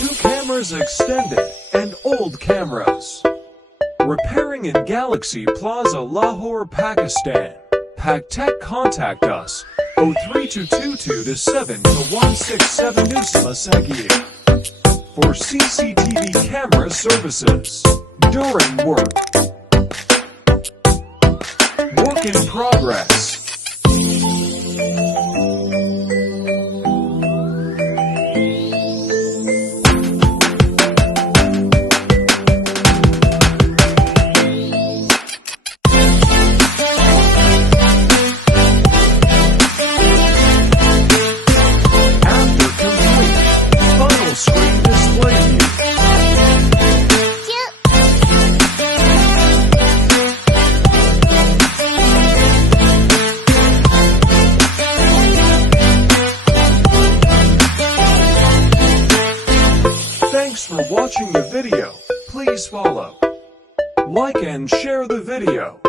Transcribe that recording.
Two cameras extended and old cameras. Repairing in Galaxy Plaza, Lahore, Pakistan. Pak Tech, contact us 03222-7-167 Usama Sagheer for CCTV camera services during work. Work in progress. Screen display view. Thanks for watching the video. Please follow, like and share the video.